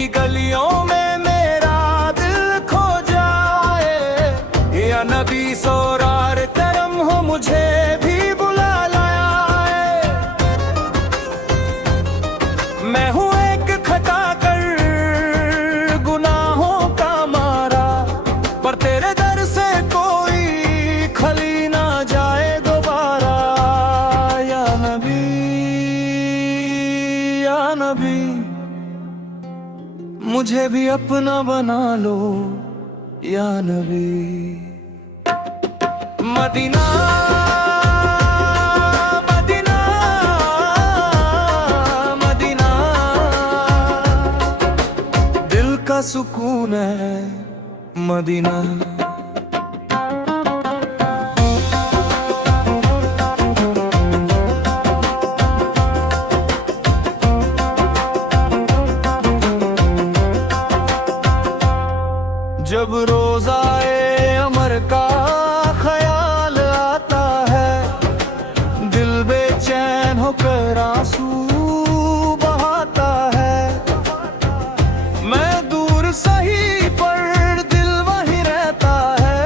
की गलियों में मेरा दिल खो जाए, या नबी सोरार करम हो मुझे भी बुला लाए। मैं हूँ एक खता कर गुनाहों का मारा, पर तेरे दर से कोई खली ना जाए दोबारा। या नबी, या नबी, मुझे भी अपना बना लो या नबी। मदीना मदीना मदीना, दिल का सुकून है मदीना। जब रोज़ाए अमर का ख्याल आता है, दिल बेचैन होकर आंसू बहाता है। मैं दूर सही पर दिल वहीं रहता है,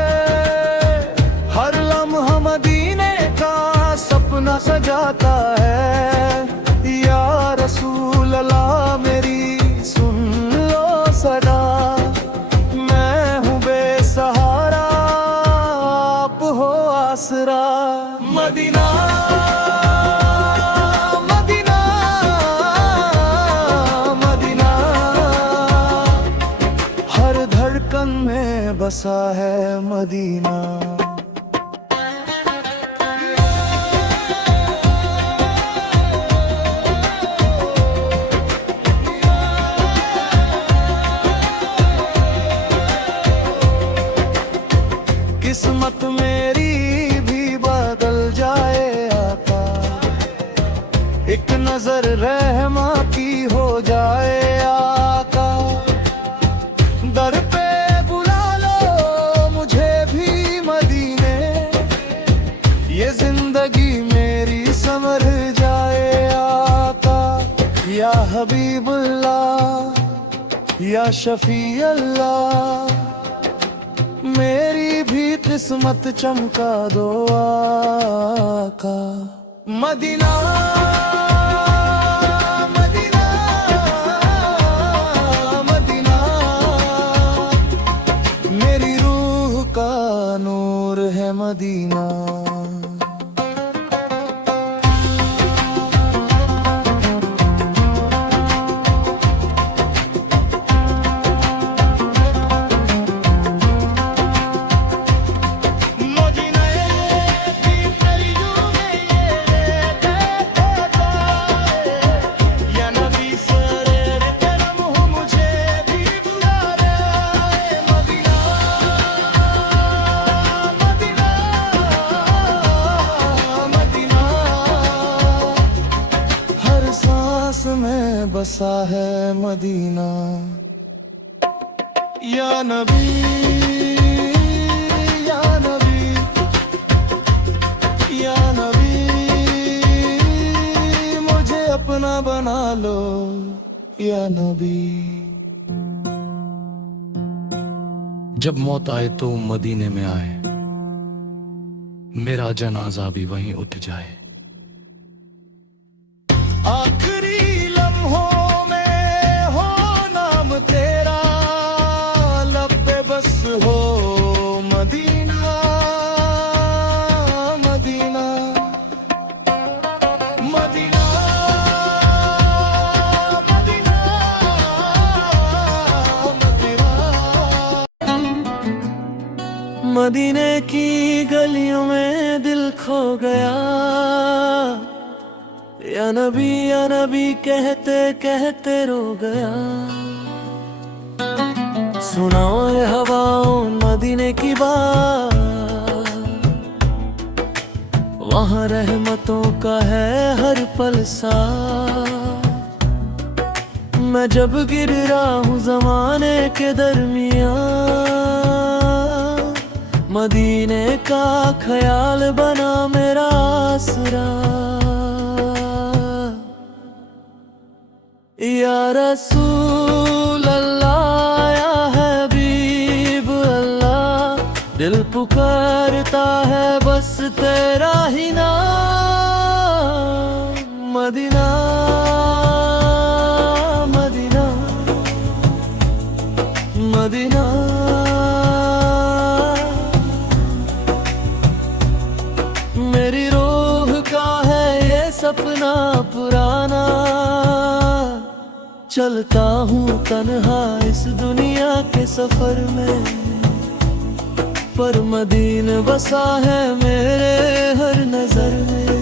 हर लम्हा मदीने का सपना सजाता है। या रसूल अल्लाह मेरी सुन लो सदा, मदीना मदीना मदीना, हर धड़कन में बसा है मदीना। किस्मत मेरी एक नजर रहमा की हो जाए आका, दर पे बुला लो मुझे भी मदीने, ये जिंदगी मेरी संवर जाए आका। या हबीबुल्लाह या शफी अल्लाह, मेरी भी किस्मत चमका दो आका। मदीना मदीना मदीना, मेरी रूह का नूर है मदीना। में बसा है मदीना। या नबी, या नबी, या नबी, मुझे अपना बना लो या नबी। जब मौत आए तो मदीने में आए, मेरा जनाजा भी वहीं उठ जाए। आखिरी लम्हों में हो नाम तेरा, लब पे बस हो मदीना मदीना मदीना मदीना मदीना। मदीने की गलियों में दिल खो गया, या नबी कहते कहते रो गया। सुनाओ ये हवाओं मदीने की बात, वहाँ रहमतों का है हर पल साथ। मैं जब गिर रहा हूँ ज़माने के दरमियाँ, मदीने का ख्याल बना मेरा आसरा। या रसूल अल्लाह या हबीब अल्लाह, दिल पुकारता है बस तेरा ही नाम। मदीना मदीना मदीना, मेरी रूह का है ये सपना पुराना। चलता हूँ तन्हा इस दुनिया के सफर में, पर मदीना बसा है मेरे हर नजर में।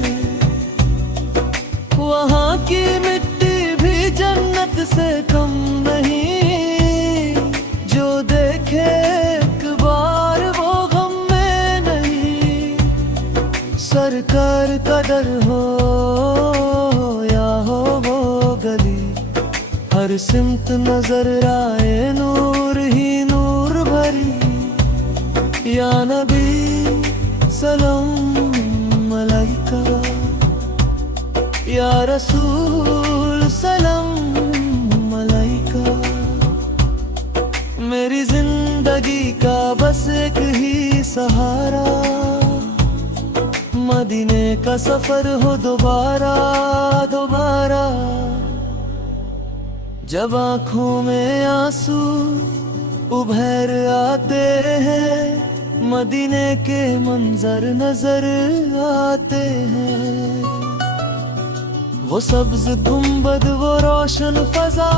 वहाँ की मिट्टी भी जन्नत से कम नहीं, जो देखे एक बार वो गम में नहीं। सरकार कदर हो या हो वो गली, हर सिमत नजर आए नूर ही नूर भरी। या नबी सलाम अलैका, या रसूल सलाम अलैका। मेरी जिंदगी का बस एक ही सहारा, मदीने का सफर हो दोबारा दोबारा। जब आँखों में आंसू उभर आते हैं, मदीने के मंजर नजर आते हैं। वो सब्ज गुंबद वो रोशन फजा,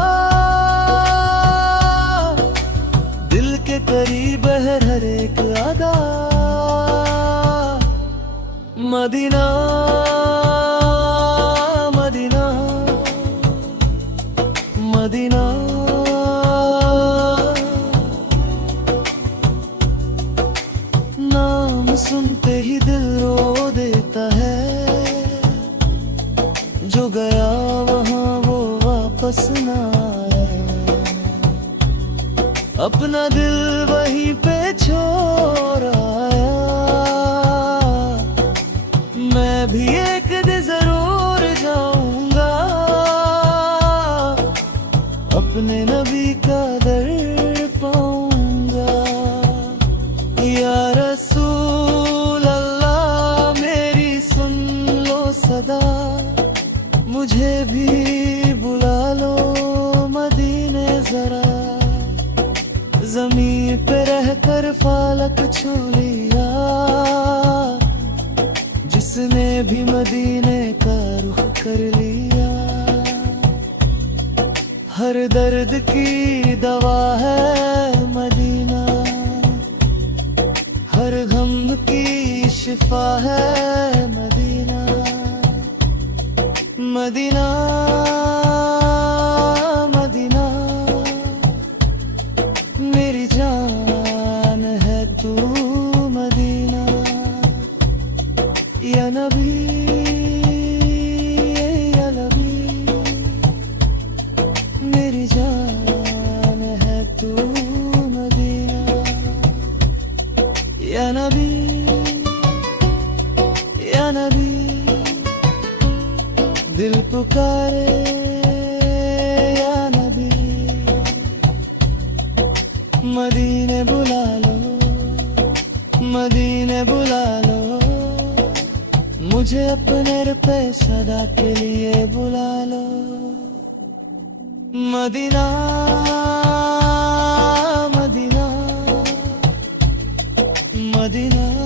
दिल के करीब है हर एक अदा। मदीना मदीना मदीना, नाम सुनते ही दिल रो देता है। जो गया वहाँ वो वापस ना आया, अपना दिल वहीं पे छोड़ आया। मैं भी एक दिन जरूर जाऊंगा, अपने नबी का दर पाऊंगा। या रसूल अल्लाह मेरी सुन लो सदा, मुझे भी बुला लो मदीने जरा। जमीन पे रहकर फालक छू लिया, जिसने भी मदीने का रुख कर लिया। हर दर्द की दवा है मदीना, हर गम की शिफा है मदीना। मदीना मदीना, मेरी जान है तू मदीना। या नबी या नबी, मेरी जान है तू मदीना। या नबी या नबी, दिल पुकारे या नबी। मदीने बुला लो मदीने बुला लो, मुझे अपने पे सदा के लिए बुला लो। मदीना मदीना मदीना।